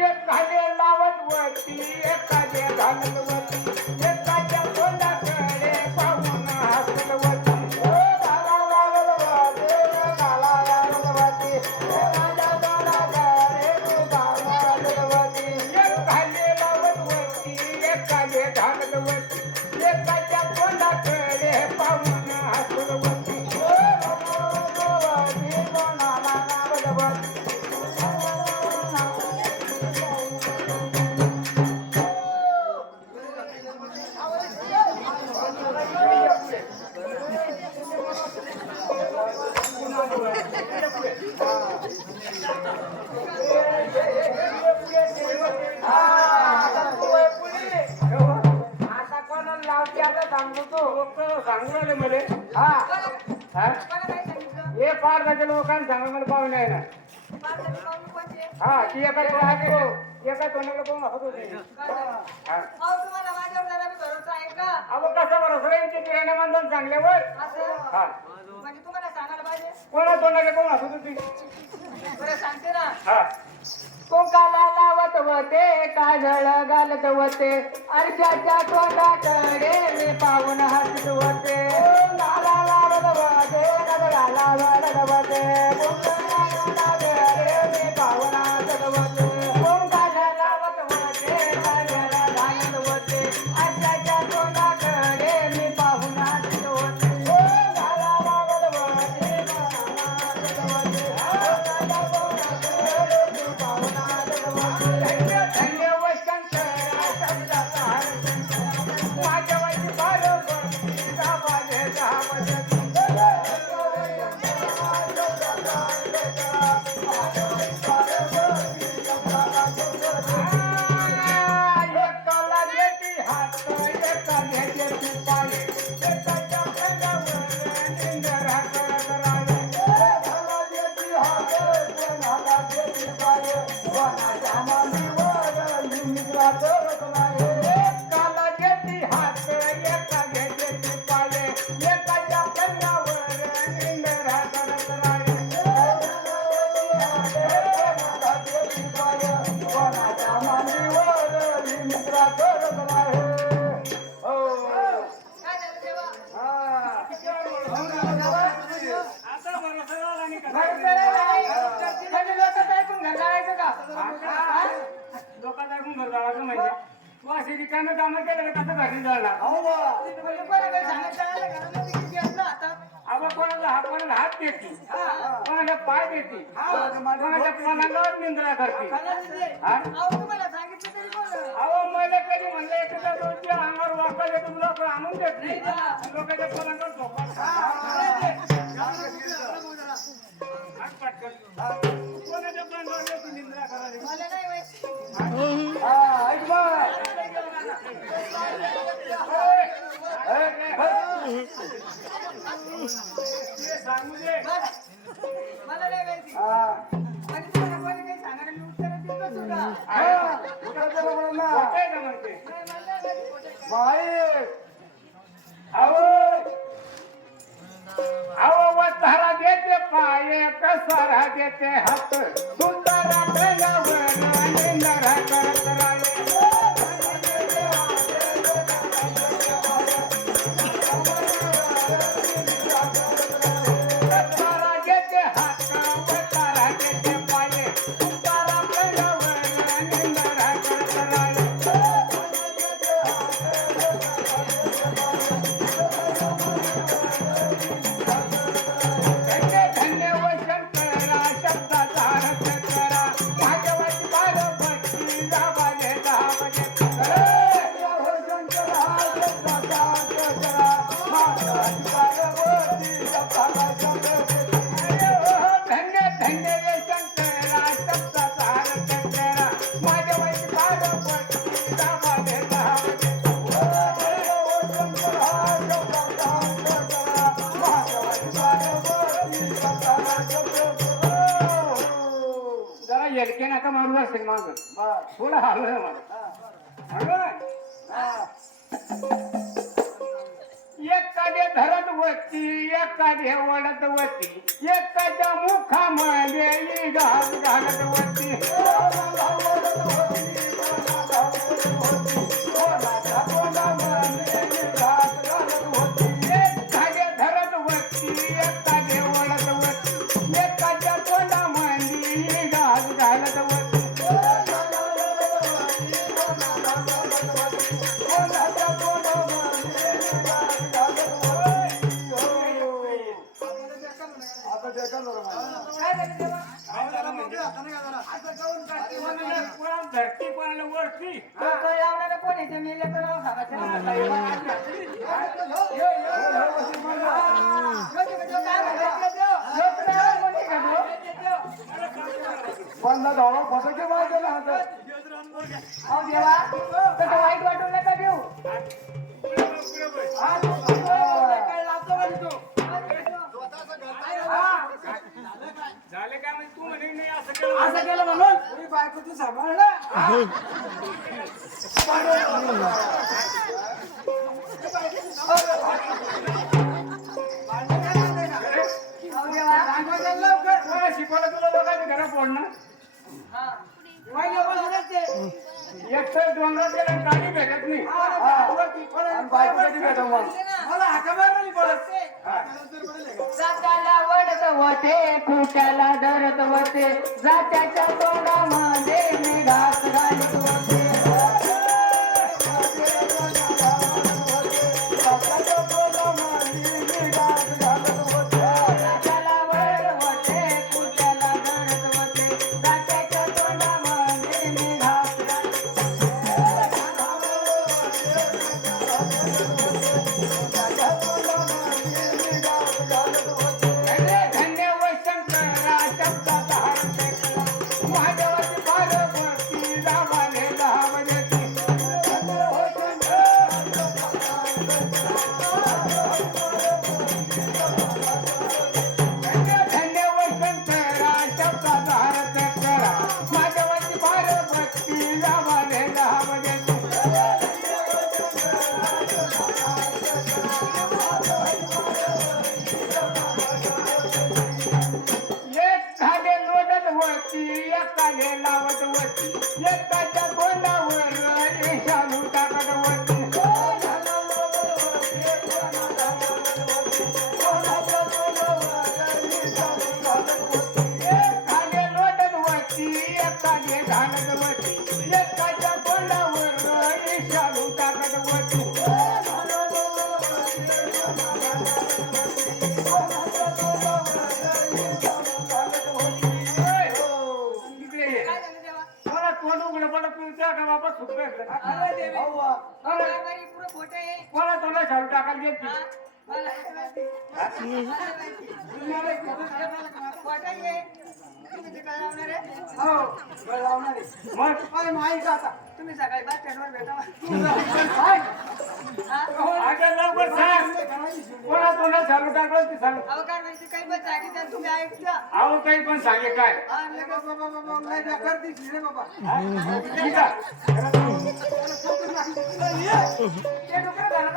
एखादे लावत वरती एखादे घालत वरती एखाद्या तोंडाकडे पाहून हसत वरती एखादे घालत वरती एखाद्या तोंडाकडे पाहून हसत वरती सांगू मध्ये हे पार त्याच्या लोकांना सांगा मला पाहून आहे ना हा ती एका तोंडाकडे पाहून हसत होती अहो कसा भरोसा यांची किराणा मानधन चांगल्यावर हा कोणा तोंडाकडे पाहून हसत होती हा कोकाला लावत होते काजळ घालत होते अर्जाच्या तोंडाकडे मी पाहून हसत होते लाला लावत होते काजळाला घालत होते तोंडाकडे मी पाहून हसत होते कोकाला लावत होते काजळ घालत होते अर्जाच्या तोंडाकडे मी पाहून हसत होते लाला लावत होते रिकाम्या कामं केलं कसं घरी जाणार कोणाला हात देते कोणाला पाय देते कोणाच्या पलंगावर निंद्रा करते अहो मला कधी म्हणलं एखाद्या रोजच्या अंगावर वाका देतो तुला पण आणून देत नाही लोकांच्या पलंगावर झोपा कोणाच्या पलंगावर येतो निंद्रा करायला सांगू दे मला नाही माहिती आणि तुम्हाला कोणी काही सांगायला मी उत्तर देतो सुद्धा अहो वतारा देते पाय कसारा देते हात सुंदरा बेलावर निंदरा करत राहिले येडके नका मारू असेल माग थोडं हलव मला एकाने धरत वरती एकाने वडत वरती एकाच्या मुखामध्ये घास घालत वरती एकाने धरत वरती एकाने वडत वरती एकाच्या तोंडामध्ये घास घालत वरती धरती कोणाला वरती कोणी ते मेले तर देवा तसं वाईट वाटून नका देऊ झाले काय म्हणजे तू म्हणे नाही असं केलं म्हणून तुझी बायको तू सांभाळलं शिकवलं तुला बघा घरा फोडणं एक तर डोंगरात गेला गाडी भेटत नाही मला हाकाबार नाही बोलत जात्याला वडत होते खुट्याला धरत होते जात्याच्या तोंडामध्ये मी घास घालत होते लावत वरती एकाच्या तोंडावर शालू टाकत वरती एकाने लोटत वरती एकाने घालत वरती एकाच्या तोंडावर शालू टाकत वरती कोणा तोंडा शालू टाकायला गेली तुम्ही सकाळी बस स्टँडवर भेटा लवकर सांग कोणा तोंडा शालू टाकलं ते सांग काही पण सांगितलं तुम्ही ऐकता अहो काही पण सांगे काय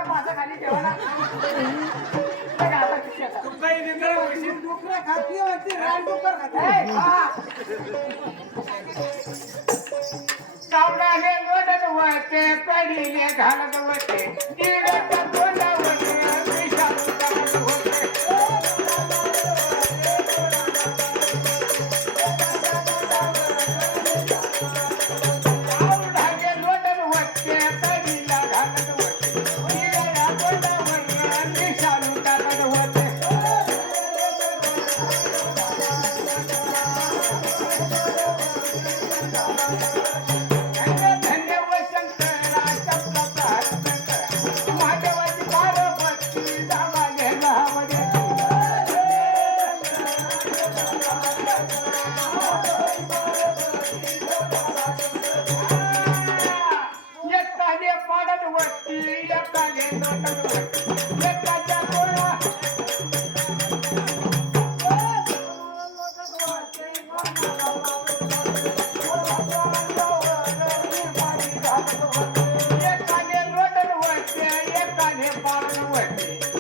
माझा खाली ठेवा ना कावडाने लोटत वळते पडीने घालत वळते तिरच्या तोंडावर विषाणू टाकत होते कावडाने लोटत वळते पडीला घालत वळते तिरच्या तोंडावर विषाणू टाकत होते एकाने लोटत वळते एकाने पाळण वळते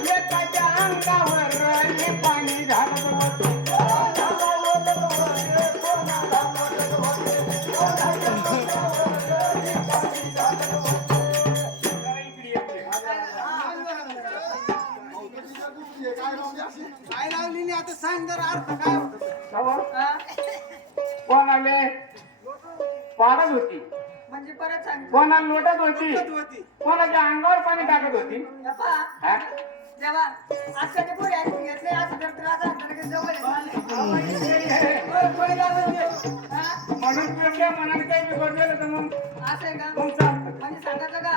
पाडत होती, म्हणजे परत सांग कोणाला लोटत होती, कोणाच्या अंगावर पाणी टाकत होती. बापा हा? जेव्हा आजच्या पोरी ऐकून घेतले असं तर त्रास असताना की जवळ म्हणून तुझ्या मनात काही बिघडलेलं तर मग असं आहे का तुमचा म्हणजे सांगायचं का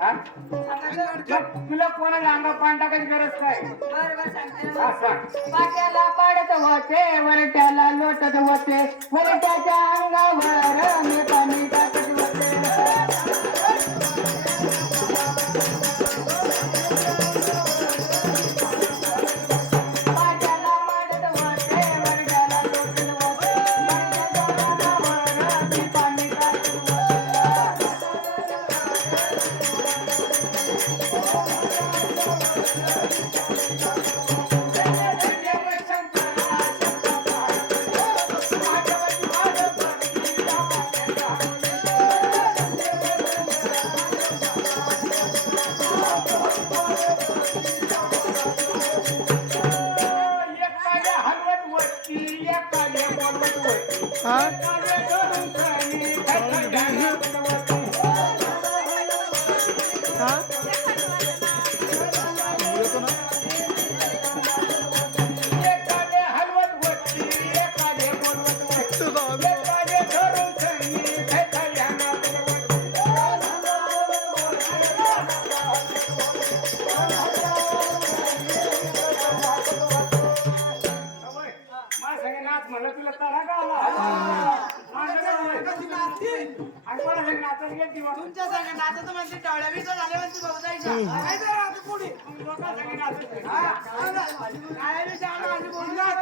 हा? सांगायचं तुला कोणाच्या अंगावर पाणी टाकायची गरज काय? बरं बरं सांगते ना. हा, सांग. पाट्याला पाडत होते वरट्याला लोटत होते वरट्याच्या अंगावर मी पाणी टाकत होते पाट्याला पाडत होते वरट्याला लोटत होते वरट्याच्या अंगावर मी पाणी टाकत एकाने हलवत वरती, एकाने बोलवत वरती, एकाने धरून सनी, एकाने हलवत वरती. एकाने हलवत वरती, एकाने बोलवत वरती, एकाने धरून सनी, एकाने हलवत वरती. मला सांगे नाच म्हणलं तुला तडा का आला? आणि कोणा सांगे नाचायला गेलती मग? तुमच्या संग नाचत म्हणजे टवळ्या विकत झाले म्हणते भाऊ जायच्या काय तर आता पुढे लोकांना सांगे नाचायचं. काय विषय आला आणि बोलू नका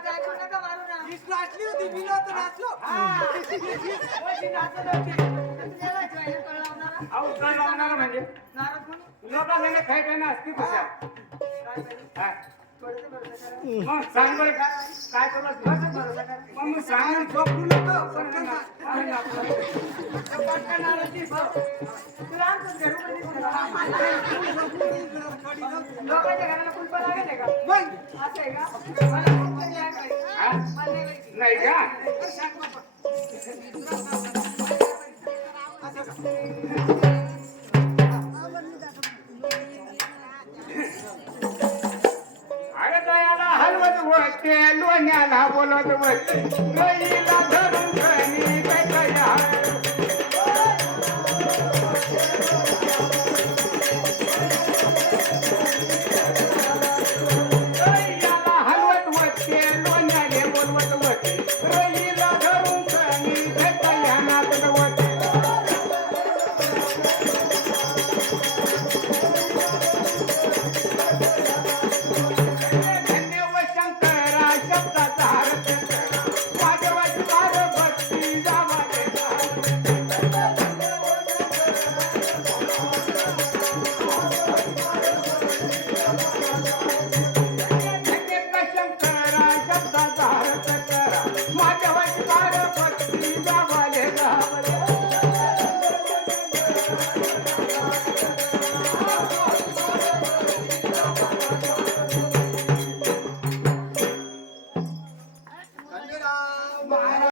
जायचं नका मारू ना नाचली होती मी नव्हतं नाचलो नाचत होती अहो, उचल लावणारा म्हणजे नारद म्हणून लोकांना काही काही नसती कशा. काय पाहिजे? हा. थोडंसं भरोसा करा. मग सांग बरं काय तुला भरोसा करा. मग सांग झोपू नको पटकन पटकन नारद ती भाऊ. तुला आमचं घर उघडं दिसतं का? लोकांच्या घराला कुलपं लागत आहे का? असं आहे का? मला कुलपं नाही आहे काही. मला नाही माहिती. नाही का? अरे दयाला हलवत होते, लोण्याला बोलत होते, गईला धरून